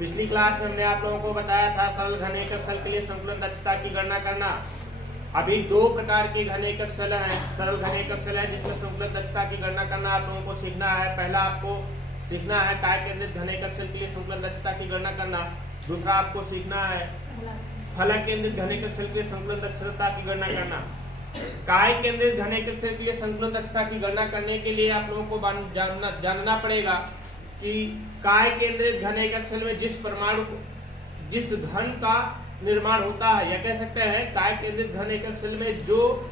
पिछली क्लास में हमने आप लोगों को बताया था सरल घन एकक सेल के लिए संकुलन दक्षता की गणना करना। अभी दो प्रकार के घन एकक सेल हैं, सरल घन एकक सेल है जिसमें संकुलन दक्षता की गणना करना आप लोगों को सीखना है। पहला आपको सीखना है काय केंद्रित घन एकक सेल के लिए संकुलन दक्षता की गणना करना। दूसरा आपको सीखना है फलक केंद्रित घन एकक सेल के लिए संकुलन दक्षता की गणना करना। काय केंद्रित घन एकक सेल के लिए संकुलन दक्षता की गणना करने के लिए आप लोगों को जानना पड़ेगा कि काय केंद्रित घन एकक सेल में जिस परमाणु जिस घन का निर्माण होता है, या कह सकते हैं काय केंद्रित घन एकक सेल में जो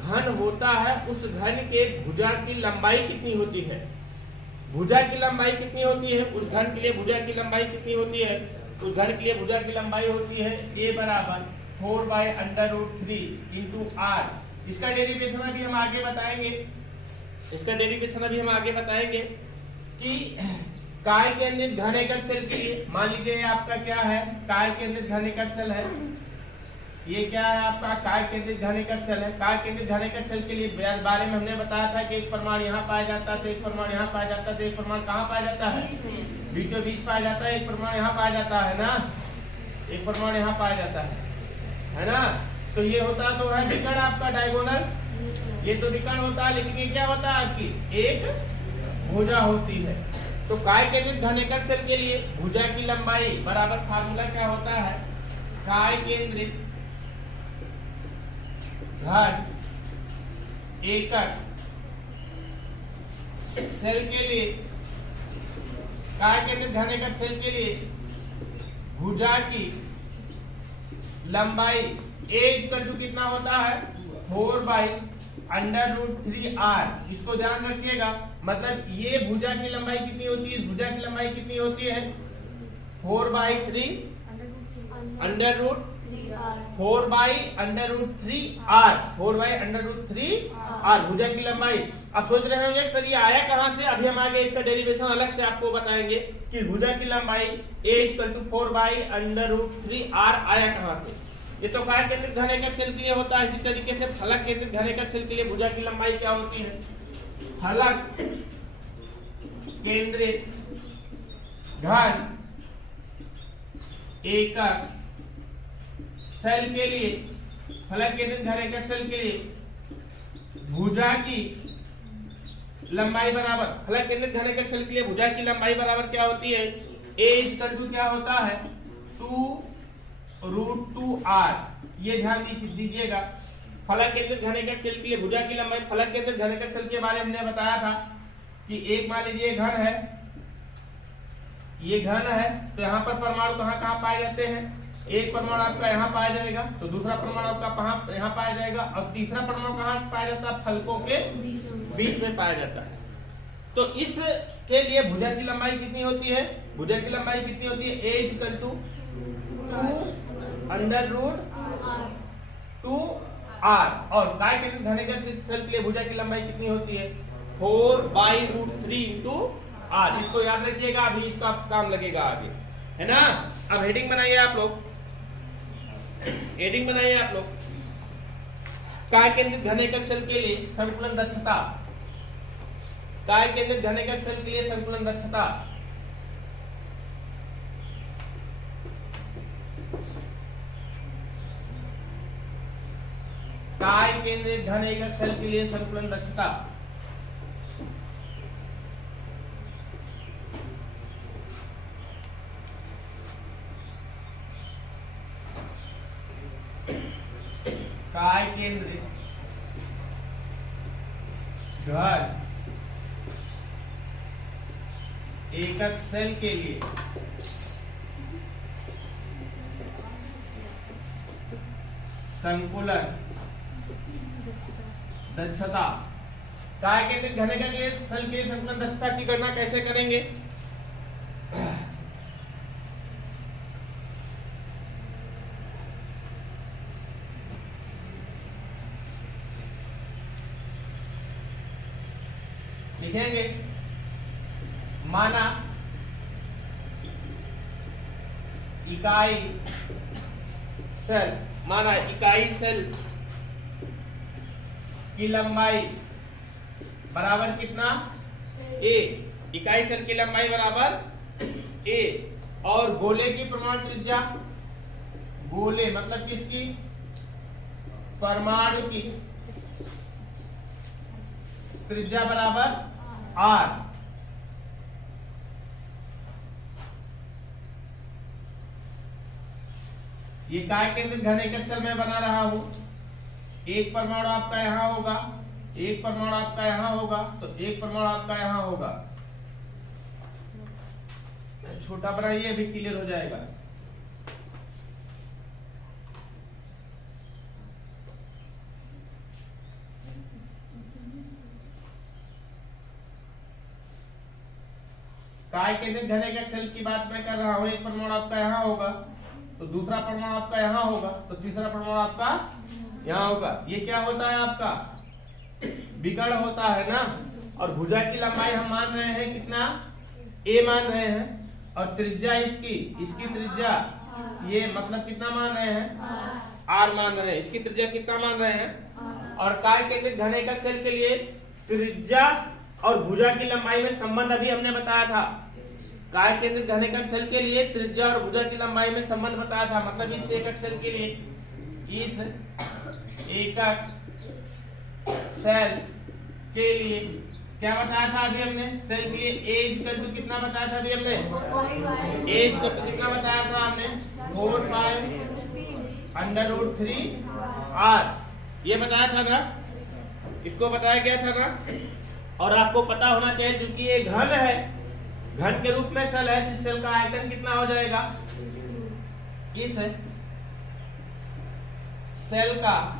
घन होता है उस घन के भुजा की लंबाई कितनी होती है। भुजा की लंबाई कितनी होती है, उस घन के लिए भुजा की लंबाई कितनी होती है। उस घन के लिए भुजा की लंबाई होती है a बराबर 4/√3 इंटू r। इसका डेरिवेशन अभी हम आगे बताएंगे। इसका डेरिवेशन अभी हम आगे बताएंगे कि काय केंद्रित घन एकक सेल के लिए मान लीजिए आपका क्या है, काय केंद्रित घन एकक सेल है। ये क्या है आपका काय केंद्रित घन एकक सेल है। काय केंद्रित घन एकक सेल के लिए बारे में हमने बताया था कि एक परमाणु यहाँ पाया जाता है, तो एक परमाणु यहाँ पाया जाता है, तो एक परमाणु कहाँ पाया जाता है, बीचों बीच पाया जाता है। एक परमाणु यहाँ पाया जाता है ना, एक परमाणु यहाँ पाया जाता है ना। तो ये होता तो है विकर्ण आपका डायगोनल, ये तो विकर्ण होता है, लेकिन ये क्या होता है आपकी एक भुजा होती है। तो काय केंद्रित घन एकक सेल के लिए भुजा की लंबाई बराबर फार्मूला क्या होता है, काय केंद्रित घन एकक सेल के लिए, काय केंद्रित घन एकक सेल के लिए भुजा की लंबाई एज करटू कितना होता है 4/√3r। इसको ध्यान रखिएगा, मतलब ये भुजा की लंबाई कितनी होती है, इस भुजा की लंबाई कितनी होती है 4/√3r भुजा की लंबाई। अब सोच रहे होंगे सर ये आया कहां से। अभी हम आगे इसका डेरिवेशन अलग से आपको बताएंगे कि भुजा की लंबाई एज करटू 4/√3r आया कहां से। ये तो काय केंद्रित घन एकक सेल के लिए होता है। इसी तरीके से फलक केंद्रित घन एकक सेल के लिए भुजा की लंबाई क्या होती है, फलक केंद्रित घन एकक सेल के लिए, फलक केंद्रित घन एकक सेल के लिए भुजा की लंबाई बराबर, फलक केंद्रित घन एकक सेल के लिए भुजा की लंबाई बराबर क्या होती है, एज करटू क्या होता है 2√2r। ये ध्यान दीजिएगा। फलक केंद्रित घन एकक सेल के लिए भुजा की लंबाई, फलक केंद्रित घन एकक सेल के बारे में हमने बताया था कि एक मान लीजिए घन है, ये घन है, तो यहाँ पर परमाणु कहाँ कहाँ पाए जाते हैं। एक परमाणु आपका यहाँ पाया जाएगा, तो दूसरा परमाणु आपका यहाँ पाया जाएगा, और तीसरा परमाणु कहाँ पाया जाता है, फलकों के बीच में पाया जाता है। तो इस के लिए भुजा की लंबाई कितनी होती है, भुजा की लंबाई कितनी होती है, एज इक्वल टू 2√2r। और काय केंद्रित घन एकक सेल के लिए भुजा की लंबाई कितनी होती है 4/√3 इंटू r। इसको याद रखिएगा, अभी इसका काम लगेगा आगे, है ना। अब हेडिंग बनाइए आप लोग, हेडिंग बनाइए आप लोग। काय केंद्रित घन एकक सेल के लिए संकुलन दक्षता, काय केंद्रित घन एकक सेल के लिए संकुलन दक्षता। काय केंद्रित घन एकक सेल के लिए संकुलन दक्षता। काय केंद्रित घन एकक सेल के लिए संकुलन दक्षता। काय केंद्रित घन एकक सेल के लिए संकुलन दक्षता की गणना कैसे करेंगे, लिखेंगे। माना इकाई सेल, माना इकाई सेल की लंबाई बराबर कितना a, इकाई सेल की लंबाई बराबर a, और गोले की परमाणु त्रिज्या, गोले मतलब किसकी, परमाणु की त्रिज्या बराबर r। ये काय केंद्रित घन एकक स्थल में बना रहा हूं। एक परमाणु आपका यहां होगा, एक परमाणु आपका यहां होगा, तो एक परमाणु आपका यहां होगा। छोटा बनाइए, अभी क्लियर हो जाएगा। काय केंद्रित घन एकक स्थल की बात मैं कर रहा हूं। एक परमाणु आपका यहां होगा, तो दूसरा परमाणु आपका यहां होगा, तो तीसरा परमाणु आपका यहां होगा। ये क्या होता है आपका, विकर्ण होता है ना। और भुजा की लंबाई हम मान रहे हैं कितना, a मान रहे हैं, और त्रिज्या इसकी त्रिज्या ये मतलब कितना मान रहे हैं, r मान रहे हैं। इसकी त्रिज्या कितना मान रहे हैं। और काय केंद्रित घन एकक स्थल के लिए त्रिज्या और भुजा की लंबाई में संबंध अभी हमने बताया था। काय केंद्रित घन एकक स्थल के लिए त्रिज्या और भुजा की लंबाई में संबंध बताया था। मतलब इस एकक स्थल के लिए, इस एकक सेल के लिए क्या बताया था अभी हमने, सेल के लिए a इक्वल टू कितना बताया था अभी हमने, a इक्वल टू कितना बताया था हमने, 4 पाई √3r, ये बताया था ना, इसको बताया गया था ना। और आपको पता होना चाहिए क्योंकि ये घन है, घन के रूप में सेल है, जिस सेल का आयतन कितना हो जाएगा, इस सेल का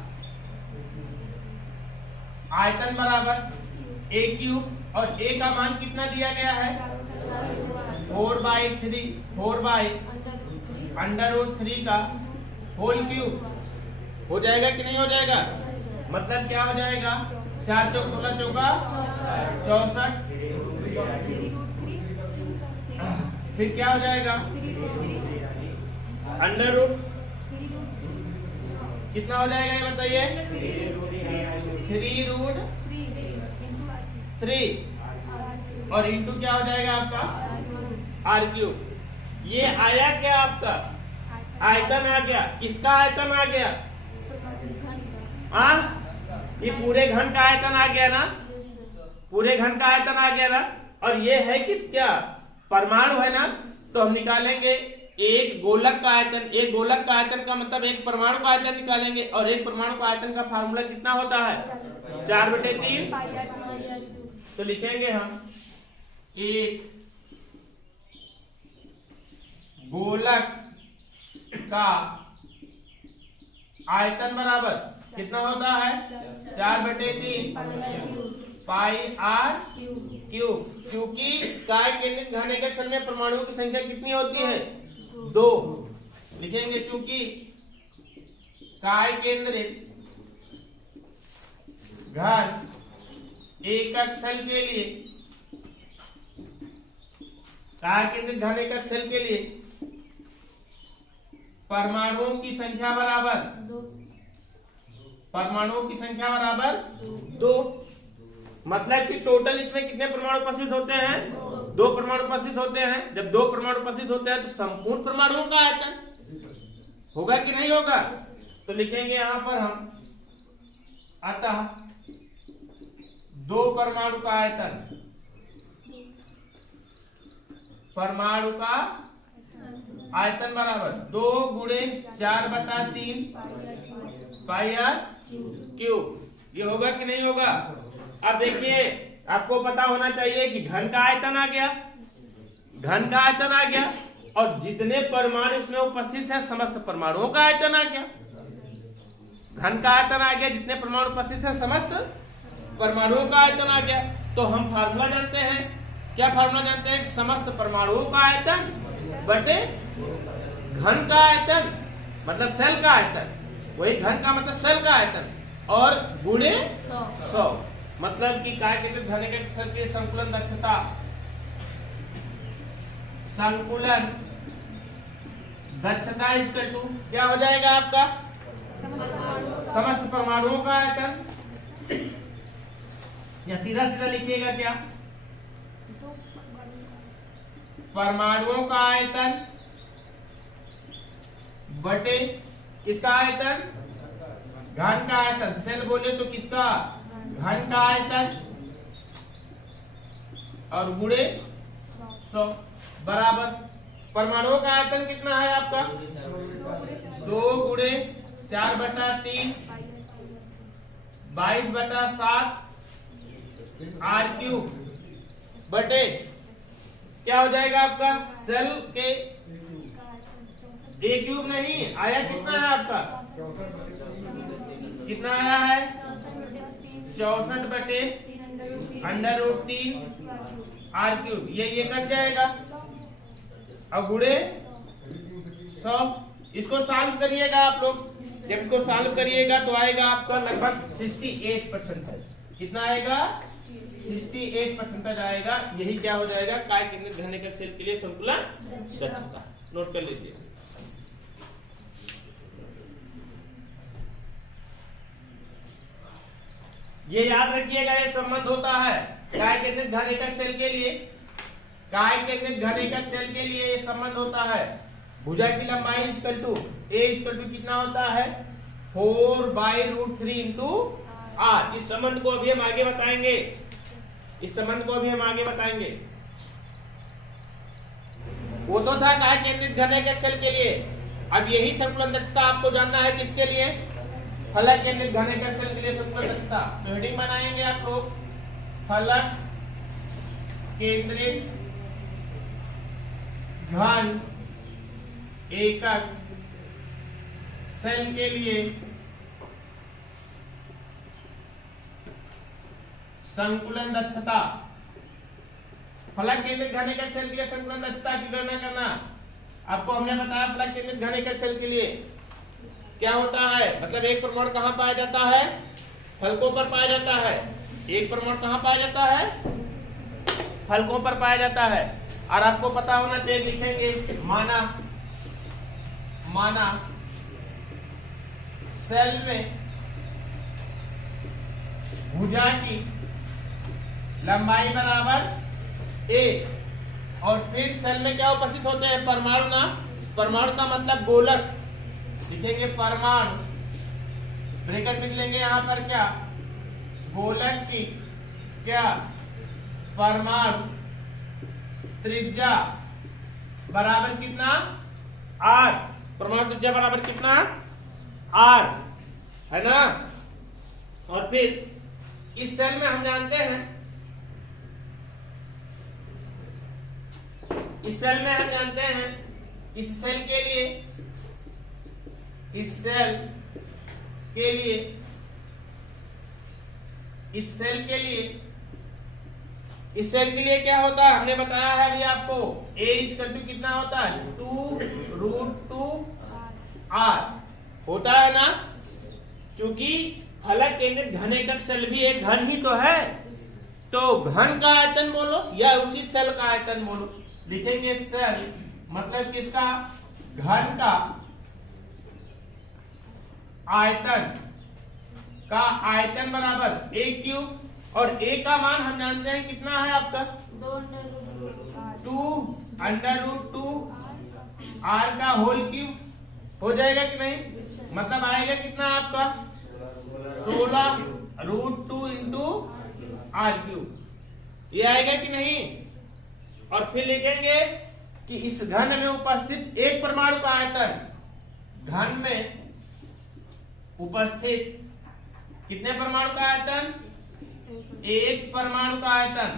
आयतन बराबर a क्यूब, और a का मान कितना दिया गया है, 4/3 का होल क्यूब। हो जाएगा कि नहीं हो जाएगा, मतलब क्या हो जाएगा, 4 चौक 16 चौका 64, फिर क्या हो जाएगा, अंडर रूट कितना हो जाएगा ये बताइए, 3√3 और इंटू क्या हो जाएगा आपका r क्यूब। ये आया क्या आपका आयतन आ गया, किसका आयतन आ गया, ये पूरे घन का आयतन आ गया ना, पूरे घन का आयतन आ गया ना। और ये है कि क्या, परमाणु है ना, तो हम निकालेंगे एक गोलक का आयतन। एक गोलक का आयतन का मतलब एक परमाणु का आयतन निकालेंगे, और एक परमाणु का आयतन का फार्मूला कितना होता है, 4/3। तो लिखेंगे हम एक गोलक का आयतन बराबर कितना होता है, 4/3 पाई r क्यूब। क्योंकि काय केंद्रित घन एकक स्थल में परमाणुओं की संख्या कितनी होती है, 2। लिखेंगे क्योंकि काय केंद्रित घन एकक स्थल के लिए, काय केंद्रित घन एकक स्थल के लिए परमाणुओं की संख्या बराबर, परमाणुओं की संख्या बराबर 2। मतलब कि टोटल इसमें कितने परमाणु उपस्थित होते हैं, 2 परमाणु उपस्थित होते हैं। जब 2 परमाणु उपस्थित होते हैं तो संपूर्ण परमाणुओं का आयतन होगा कि नहीं होगा। तो लिखेंगे यहां पर हम, अतः 2 परमाणु का आयतन, परमाणु का आयतन बराबर 2 × 4/3 पाई r क्यूब। ये होगा कि नहीं होगा। अब देखिए, आपको पता होना चाहिए कि घन का आयतन आ गया, घन का आयतन आ गया, और जितने परमाणु इसमें उपस्थित है समस्त परमाणुओं का आयतन आ गया। घन का आयतन आ गया, जितने परमाणु उपस्थित है समस्त परमाणुओं का आयतन आ गया। तो हम फार्मूला जानते हैं, क्या फार्मूला जानते हैं, समस्त परमाणुओं का आयतन बटे घन का आयतन, मतलब सेल का आयतन, वही घन का मतलब सेल का आयतन, और गुणे 100। मतलब कि काय केंद्रित घन एकक स्थल के संकुलन दक्षता, संकुलन दक्षता इक्वल टू क्या हो जाएगा आपका, समस्त परमाणुओं का आयतन, या सीधा सीधा लिखिएगा क्या, परमाणुओं का आयतन बटे किसका आयतन, घन का आयतन। सेल बोले तो किसका, घन का आयतन, और गुणे 100 बराबर परमाणुओं का आयतन कितना है आपका, 2 गुणे 4/3 22/7 r³ बटे क्या हो जाएगा आपका, सेल के a³ नहीं आया, कितना है आपका, कितना आया है 64/3 r³, ये कट जाएगा, अब गुणे 100। इसको सॉल्व करिएगा आप लोग, जब इसको सॉल्व करिएगा तो आएगा आपका लगभग 68%। कितना आएगा, 68% आएगा। यही क्या हो जाएगा, काय केंद्रित घनीभूत सेल के लिए संकुलन दक्षता। नोट कर लीजिए। ये याद रखिएगा, ये संबंध होता है काय केंद्रित घनीभूत सेल के लिए, काय केंद्रित घनीभूत सेल के लिए ये संबंध होता है। भुजा की लंबाई equal to a equal to कितना होता है, 4/√3 इंटू r। इस संबंध को अभी हम आगे बताएंगे, इस संबंध को अभी हम आगे बताएंगे। वो तो था काय केंद्रित घनीभूत सेल के लिए। अब यही संकुलन दक्षता आपको जानना है किसके लिए, फलक केंद्रित घनीभूत सेल के लिए संकुलन दक्षता। तो हेडिंग बनाएंगे आप लोग, फलक केंद्रित घन एकक सेल के लिए संकुलन दक्षता। फलक केंद्रित घनीभूत सेल के लिए संकुलन दक्षता की गणना करना। आपको हमने बताया फलक केंद्रित घनीभूत सेल के लिए क्या होता है, मतलब एक परमाणु कहां पाया जाता है, फलकों पर पाया जाता है। एक परमाणु कहां पाया जाता है, फलकों पर पाया जाता है। और आपको पता होना चाहिए, लिखेंगे माना सेल में भुजा की लंबाई बराबर a, और फिर सेल में क्या उपस्थित होते हैं, परमाणु ना, परमाणु का मतलब गोलक, लिखेंगे परमाणु, ब्रैकेट लिख लेंगे यहां पर क्या, गोलक की क्या परमाणु त्रिज्या बराबर कितना, r। परमाणु त्रिज्या बराबर कितना, r, है ना। और फिर इस सेल में हम जानते हैं, इस सेल में हम जानते हैं, इस सेल के लिए, इस सेल के लिए, इस सेल के लिए, इस सेल के लिए क्या होता है, हमने बताया है अभी आपको, a इक्वल टू कितना होता है, 2√2 r होता है ना। क्योंकि फलक केंद्रित घनीभूत सेल भी एक घन ही तो है, तो घन का आयतन बोलो या उसी सेल का आयतन बोलो। लिखेंगे सेल मतलब किसका, घन का आयतन, का आयतन बराबर a³, और a का मान हम जानते हैं कितना है आपका, 2√2 r का होल क्यूब। हो जाएगा कि नहीं, मतलब आएगा कितना आपका 16√2 इंटू r³, ये आएगा कि नहीं। और फिर लिखेंगे कि इस घन में उपस्थित एक परमाणु का आयतन, घन में उपस्थित कितने परमाणु का आयतन, एक परमाणु का आयतन,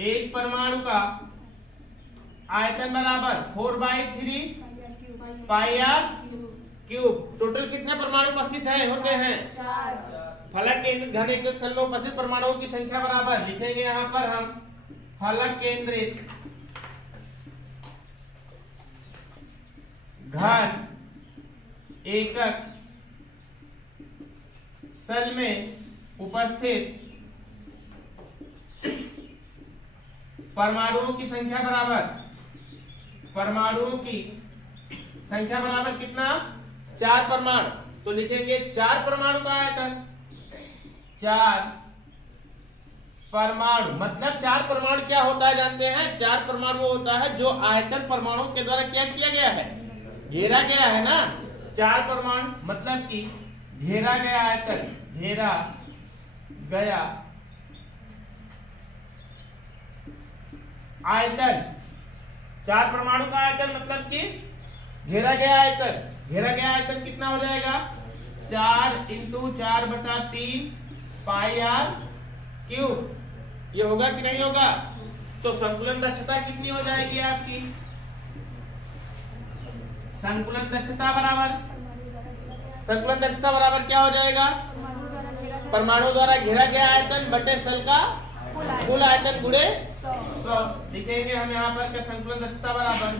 एक परमाणु का आयतन बराबर 4/3 πr³। टोटल कितने परमाणु उपस्थित है, होते हैं 4। फलक केंद्रित घनीभूत सेल में उपस्थित परमाणुओं की संख्या बराबर, लिखेंगे यहां पर हम फलक केंद्रित घन एकक सेल में उपस्थित परमाणुओं की संख्या बराबर, परमाणुओं की संख्या बराबर कितना, 4 परमाणु। तो लिखेंगे 4 परमाणु का आयतन, 4 परमाणु मतलब 4 परमाणु क्या होता है जानते हैं? 4 परमाणु वो होता है जो आयतन परमाणु के द्वारा क्या किया गया है, घेरा गया है ना। 4 परमाणु मतलब कि घेरा गया आयतन, घेरा गया आयतन, 4 परमाणु का आयतन मतलब कि घेरा गया आयतन। घेरा गया आयतन कितना हो जाएगा? 4 × 4/3 पाई आर क्यूब। ये होगा कि नहीं होगा? तो संकुलन दक्षता कितनी हो जाएगी आपकी? संकुलन दक्षता बराबर क्या हो जाएगा? परमाणु द्वारा घेरा गया आयतन बटे सेल का कुल आयतन गुणे 100। लिखेंगे हम यहाँ पर कि संकुलन दक्षता बराबर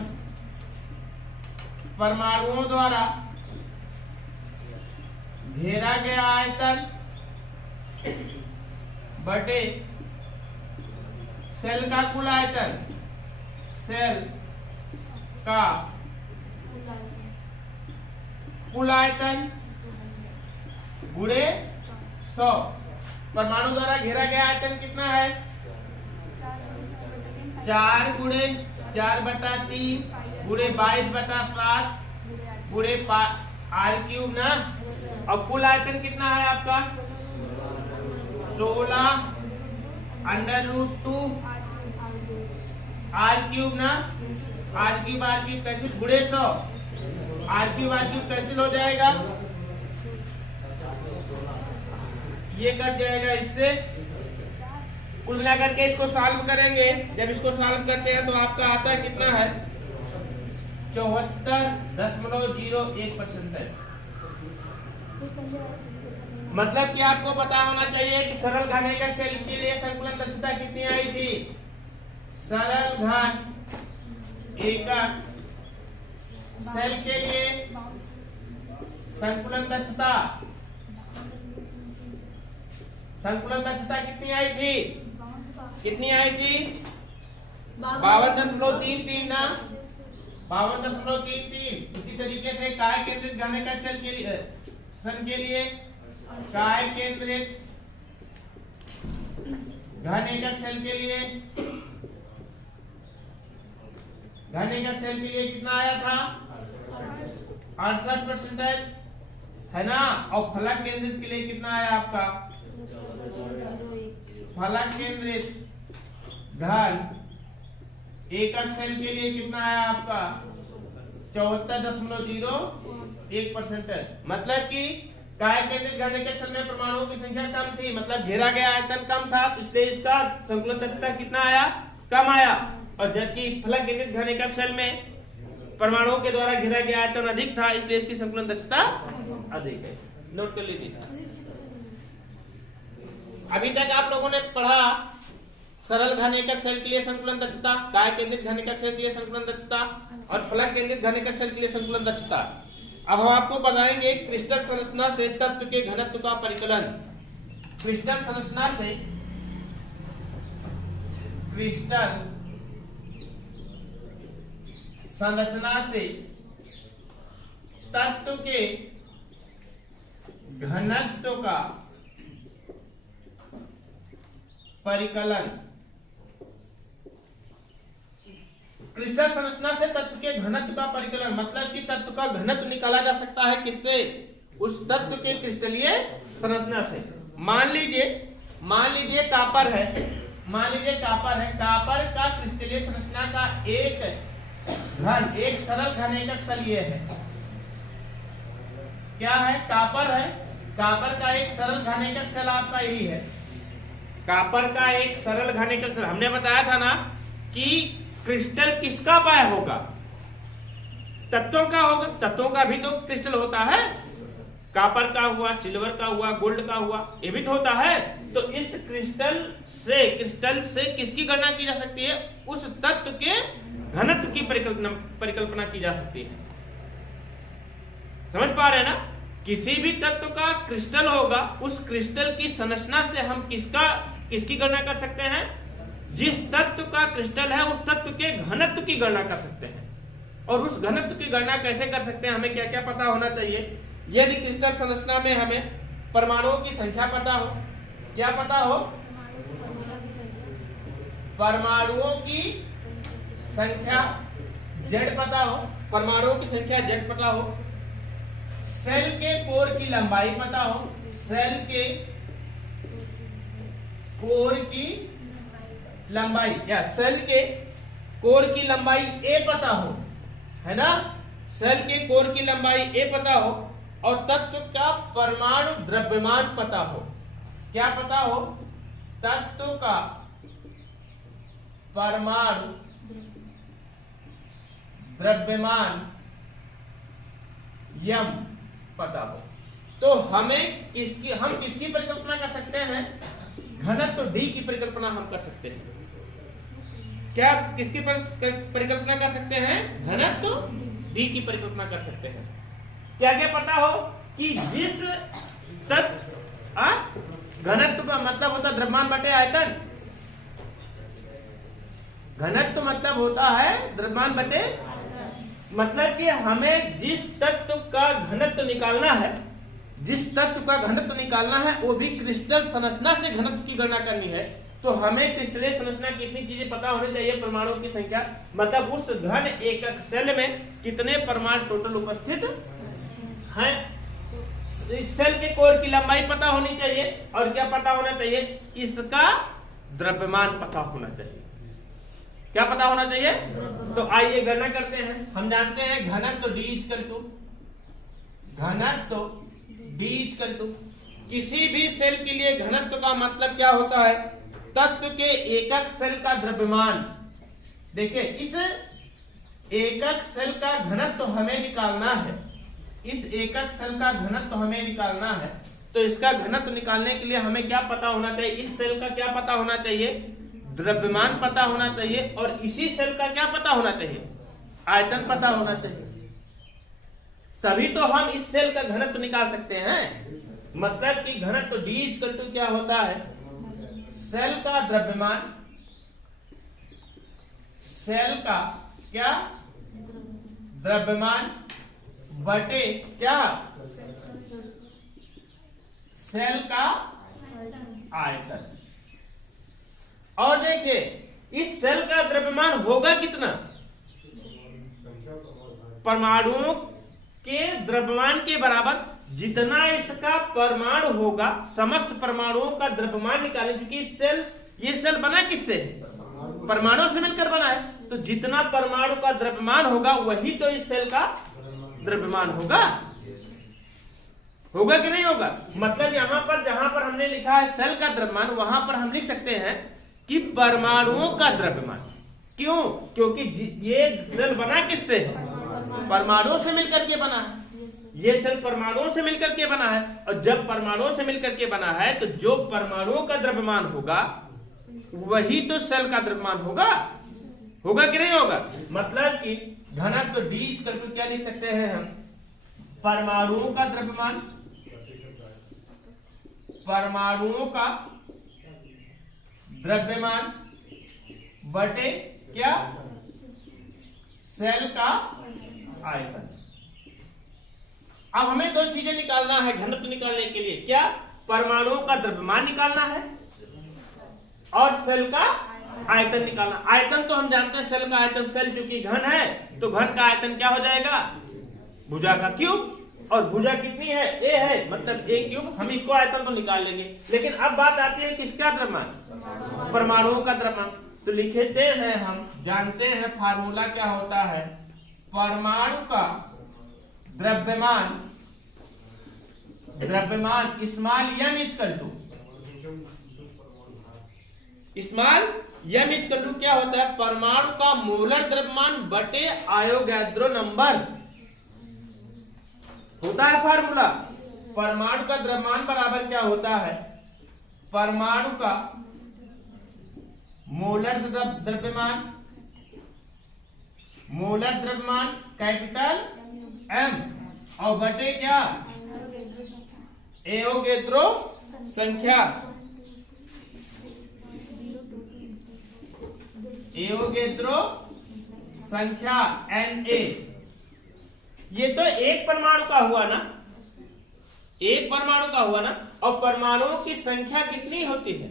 परमाणुओं द्वारा घेरा गया आयतन बटे सेल का कुल आयतन, सेल का कुल आयतन गुणे 100। परमाणु द्वारा घेरा गया आयतन कितना है? 4 × 4/3 गुणे 22/7 गुणे r³ ना। और कुल आयतन कितना है आपका? 16 √2 r³ ना। r³ कैंसिल गुणे 100, r³ कैंसिल हो जाएगा, ये कट जाएगा इससे। कुल मिलाकर के इसको सॉल्व करेंगे। जब इसको सॉल्व करते हैं तो आपका आता है कितना है? 74.01%। मतलब कि आपको पता होना चाहिए कि सरल घन एकक सेल के लिए संकुलन दक्षता कितनी आई थी? सरल घन एकक सेल के लिए संकुलन दक्षता कितनी आई थी? कितनी आई थी? 52.33 ना। 52.33। इसी तरीके से काय केंद्रित घन एकक सेल के लिए काय केंद्रित घन एकक सेल के लिए कितना आया था? 68% है ना। और फलक केंद्रित के लिए कितना आया आपका? फलक केंद्रित घन एकक सेल के लिए कितना आया आपका? 74.01%। मतलब कि काय केंद्रित घन एकक सेल में परमाणुओं की संख्या कम थी, मतलब घेरा गया आयतन कम था, इसलिए इसका संकुलन दक्षता कितना आया? कम आया। और जबकि फलक केंद्रित घन एकक सेल में परमाणुओं के द्वारा घेरा गया आयतन अधिक था, इसलिए इसकी संकुलन दक्षता अधिक है। नोट कर लीजिए। अभी तक आप लोगों ने पढ़ा सरल घन एकक सेल के लिए संकुलन दक्षता, काय केंद्रित घन एकक सेल के लिए संकुलन दक्षता और फलक केंद्रित घन एकक सेल के लिए संकुलन दक्षता। अब हम आपको बताएंगे क्रिस्टल संरचना से तत्व के घनत्व का परिकलन। क्रिस्टल संरचना से तत्व के घनत्व का परिकलन। क्रिस्टल संरचना से तत्व के घनत्व का परिकलन मतलब कि तत्व का घनत्व निकाला जा सकता है किससे? उस तत्व के क्रिस्टलीय संरचना से। मान लीजिए कापर है, कापर का क्रिस्टलीय संरचना का एक सरल घन एकक सेल ये है। क्या है? कापर है। कापर का एक सरल घन एकक सेल आपका यही है। कापर का एक सरल घन एकक सेल। हमने बताया था ना कि क्रिस्टल किसका पाया होगा? तत्वों का होगा। तत्वों का भी तो क्रिस्टल होता है। कापर का हुआ, सिल्वर का हुआ, गोल्ड का हुआ, ये भी तो होता है। तो इस क्रिस्टल से किसकी गणना की जा सकती है? उस तत्व के घनत्व की परिकल्पना की जा सकती है। समझ पा रहे हैं ना? किसी भी तत्व का क्रिस्टल होगा, उस क्रिस्टल की संरचना से हम किसकी गणना कर सकते हैं? जिस तत्व का क्रिस्टल है उस तत्व के घनत्व की गणना कर सकते हैं। और उस घनत्व की गणना कैसे कर सकते हैं? हमें क्या क्या पता होना चाहिए? यदि क्रिस्टल संरचना में हमें परमाणुओं की संख्या पता हो, क्या पता हो? परमाणुओं की संख्या z पता हो, परमाणुओं की संख्या z पता हो, सेल के कोर की लंबाई पता हो, सेल के कोर की लंबाई या सेल के कोर की लंबाई a पता हो, है ना, सेल के कोर की लंबाई a पता हो, और तत्व का परमाणु द्रव्यमान पता हो। क्या पता हो? तत्व का परमाणु द्रव्यमान यम पता हो, तो हम किसकी परिकल्पना कर सकते हैं? घनत्व D की परिकल्पना हम कर सकते हैं। क्या किसकी परिकल्पना कर सकते हैं? घनत्व D की परिकल्पना कर सकते हैं। क्या क्या पता हो कि जिस घनत्व का मतलब होता है द्रव्यमान बटे आयतन, घनत्व मतलब होता है द्रव्यमान बटे, मतलब कि हमें जिस तत्व का घनत्व निकालना है, जिस तत्व का घनत्व निकालना है वो भी क्रिस्टल संरचना से घनत्व की गणना करनी है, तो हमें क्रिस्टलीय संरचना की इतनी चीजें पता होनी चाहिए। परमाणुओं की संख्या मतलब उस घन एकक सेल में कितने परमाणु टोटल उपस्थित हैं, सेल के कोर की लंबाई पता होनी चाहिए, और क्या पता होना चाहिए? इसका द्रव्यमान पता होना चाहिए। क्या पता होना चाहिए? तो आइए गणना करते हैं। हम जानते हैं घनत्व D = घनत्व D = किसी भी सेल के लिए घनत्व का मतलब क्या होता है? तत्व के एकक सेल का द्रव्यमान। देखिए, इस एकक सेल का घनत्व हमें निकालना है, इस एकक सेल का घनत्व हमें निकालना है, तो इसका घनत्व निकालने के लिए हमें क्या पता होना चाहिए? इस सेल का क्या पता होना चाहिए? द्रव्यमान पता होना चाहिए, और इसी सेल का क्या पता होना चाहिए? आयतन पता होना चाहिए। तभी तो हम इस सेल का घनत्व निकाल सकते हैं। मतलब कि घनत्व D = क्या होता है? सेल का द्रव्यमान, सेल का क्या द्रव्यमान बटे क्या? सेल का आयतन। और देखिए, इस सेल का द्रव्यमान होगा कितना? परमाणुओं के द्रव्यमान के बराबर। जितना इसका परमाणु होगा, समस्त परमाणुओं का द्रव्यमान निकालें, क्योंकि ये सेल बना किससे? परमाणु से मिलकर बना है, तो जितना परमाणु का द्रव्यमान होगा वही तो इस सेल का द्रव्यमान होगा। होगा कि नहीं होगा? मतलब यहां पर जहां पर हमने लिखा है सेल का द्रव्यमान, वहां पर हम लिख सकते हैं कि परमाणुओं का द्रव्यमान। क्यों? क्योंकि ये सेल बना किससे? परमाणुओं से मिलकर के बना है। ये सेल परमाणुओं से मिलकर के बना है, और जब परमाणुओं से मिलकर के बना है तो जो परमाणुओं का द्रव्यमान होगा वही तो सेल का द्रव्यमान होगा। होगा कि नहीं होगा? मतलब कि घनत्व D = क्या लिख सकते हैं हम? परमाणुओं का द्रव्यमान, परमाणुओं का द्रव्यमान बटे क्या? सेल का आयतन। अब हमें दो चीजें निकालना है घनत्व निकालने के लिए। क्या? परमाणुओं का द्रव्यमान निकालना है और सेल का आयतन निकालना। आयतन तो हम जानते हैं, सेल का आयतन, सेल चूंकि घन है तो घन का आयतन क्या हो जाएगा? भुजा का क्यूब। और भुजा कितनी है? A है, मतलब A क्यूब। हम इसको आयतन तो निकाल लेंगे, लेकिन अब बात आती है किसका द्रव्यमान? परमाणुओं का द्रव्यमान। तो लिखते हैं, हम जानते हैं फार्मूला क्या होता है? परमाणु का द्रव्यमान, द्रव्यमान स्मॉल m = क्या होता है? परमाणु का मोलर द्रव्यमान बटे आयोगैद्रो नंबर होता है फार्मूला। परमाणु का द्रव्यमान बराबर क्या होता है? परमाणु का मोलर द्रव्यमान, मोलर द्रव्यमान कैपिटल M, और बटे क्या? एवोगैद्रो संख्या, एवोगैद्रो संख्या Na। ये तो एक परमाणु का हुआ ना, एक परमाणु का हुआ ना। और परमाणुओं की संख्या कितनी होती है?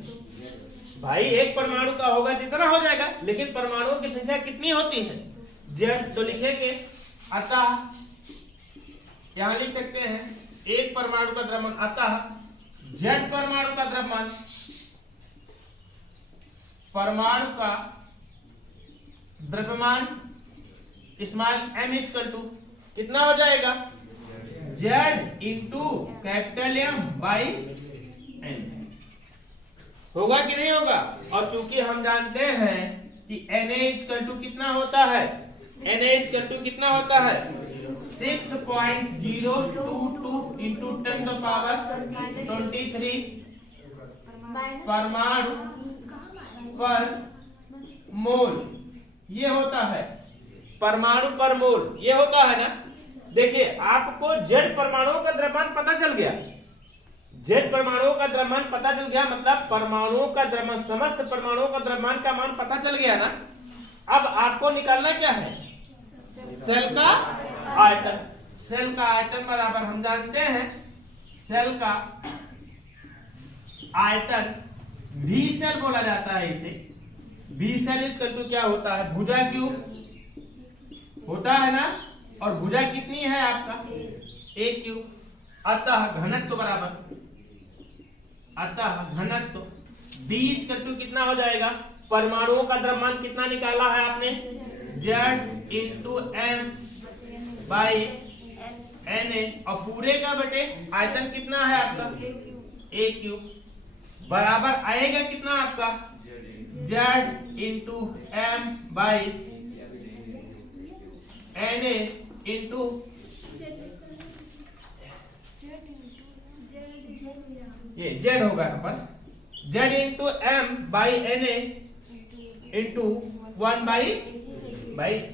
भाई एक परमाणु का होगा जितना हो जाएगा, लेकिन परमाणुओं की संख्या कितनी होती है? Z। तो लिखेंगे अतः, यहां लिख सकते हैं एक परमाणु का द्रव्यमान, अतः Z परमाणु का द्रव्यमान, परमाणु का द्रव्यमान स्मॉल m इक्वल टू कितना हो जाएगा? Z into capital M by N। होगा कि नहीं होगा? और चूंकि हम जानते हैं कि Na इक्वल टू कितना होता है, Na इक्वल टू कितना होता है 6.022 इंटू 10 to power 23 परमाणु पर मोल, ये होता है परमाणु पर मोल, ये होता है ना। देखिए आपको जेड परमाणुओं का द्रव्यमान पता चल गया, जेड परमाणुओं का द्रव्यमान पता चल गया, मतलब परमाणुओं का द्रव्यमान, समस्त परमाणुओं का द्रव्यमान का मान पता चल गया ना। अब आपको निकालना क्या है? सेल का आयतन। सेल का आयतन बराबर हम जानते हैं, सेल का आयतन V सेल बोला जाता है इसे। V सेल इक्वल टू क्या होता है? भुजा क्यूब होता है ना, और भुजा कितनी है आपका? A cube. अतः घनत्व बराबर, अतः घनत्व D इक्वल टू कितना हो जाएगा? परमाणुओं का द्रव्यमान कितना निकाला है आपने? Z into M by Na, और पूरे का बटे आयतन कितना है आपका? A क्यूब बराबर आएगा कितना आपका? Z into M by Na into ये Z होगा यहाँ पर, Z into M by Na into 1 by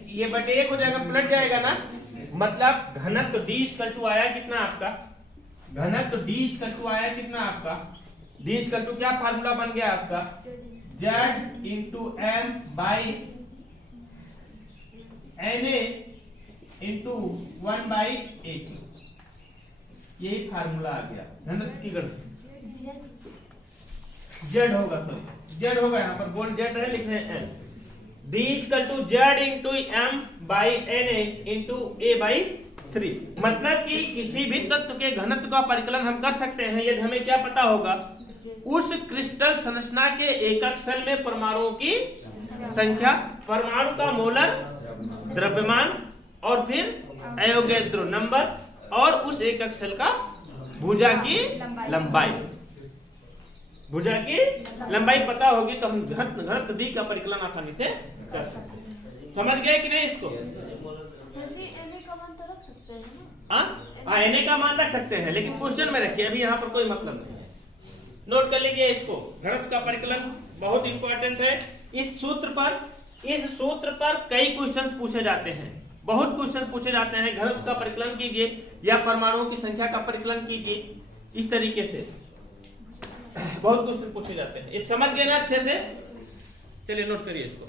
ये बटे 1 हो जाएगा, पलट जाएगा ना। मतलब घनत्व D इक्वल टू आया कितना आपका? घनत्व D इक्वल टू आया कितना आपका? D इक्वल टू क्या फार्मूला बन गया आपका? Z into M by Na into 1 by 8, यही फार्मूला आ गया घनत्व की गणना। Z होगा, सॉरी Z होगा, यहाँ पर बोल्ड Z है, लिख रहे हैं M। D equal to Z into M by Na into A by 3। मतलब कि किसी भी तत्व के घनत्व का परिकलन हम कर सकते हैं यदि हमें क्या पता होगा? उस क्रिस्टल संरचना के एकक सेल में परमाणुओं की संख्या, परमाणु का मोलर द्रव्यमान, और फिर अयोगेद्रो नंबर, और उस एकक सेल का भुजा की लंबाई। भुजा की लंबाई पता होगी तो हम घनत्व D का परिकलन आसानी से कर सकते हैं। समझ गए कि नहीं इसको? Na का मान तो रख सकते हैं ना? हाँ, Na का मान रख सकते हैं, लेकिन क्वेश्चन में रखिए, अभी यहाँ पर कोई मतलब नहीं है। नोट कर लीजिए इसको, घनत्व का परिकलन बहुत इंपॉर्टेंट है। इस सूत्र पर कई क्वेश्चंस पूछे जाते हैं, बहुत क्वेश्चन पूछे जाते हैं। घनत्व का परिकलन कीजिए या परमाणुओं की संख्या का परिकलन कीजिए, इस तरीके से बहुत क्वेश्चन पूछे जाते हैं। ये समझ गए ना अच्छे से? चलिए नोट करिए इसको।